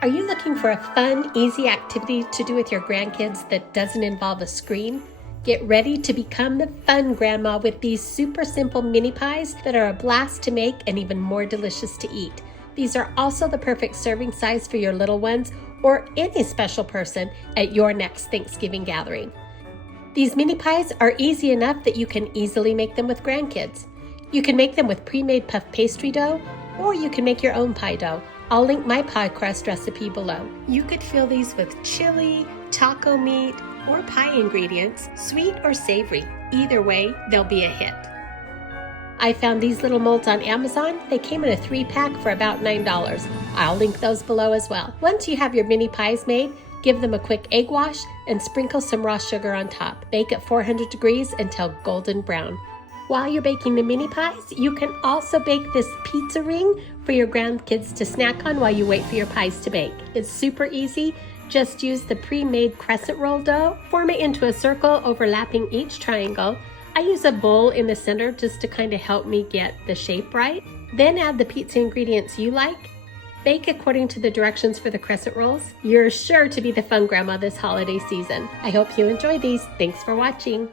Are you looking for a fun, easy activity to do with your grandkids that doesn't involve a screen? Get ready to become the fun grandma with these super simple mini pies that are a blast to make and even more delicious to eat. These are also the perfect serving size for your little ones or any special person at your next Thanksgiving gathering. These mini pies are easy enough that you can easily make them with grandkids. You can make them with pre-made puff pastry dough, or you can make your own pie dough. I'll link my pie crust recipe below. You could fill these with chili, taco meat, or pie ingredients, sweet or savory. Either way, they'll be a hit. I found these little molds on Amazon. They came in a 3-pack for about $9. I'll link those below as well. Once you have your mini pies made, give them a quick egg wash and sprinkle some raw sugar on top. Bake at 400 degrees until golden brown. While you're baking the mini pies, you can also bake this pizza ring for your grandkids to snack on while you wait for your pies to bake. It's super easy. Just use the pre-made crescent roll dough, form it into a circle overlapping each triangle. I use a bowl in the center just to kind of help me get the shape right. Then add the pizza ingredients you like. Bake according to the directions for the crescent rolls. You're sure to be the fun grandma this holiday season. I hope you enjoy these. Thanks for watching.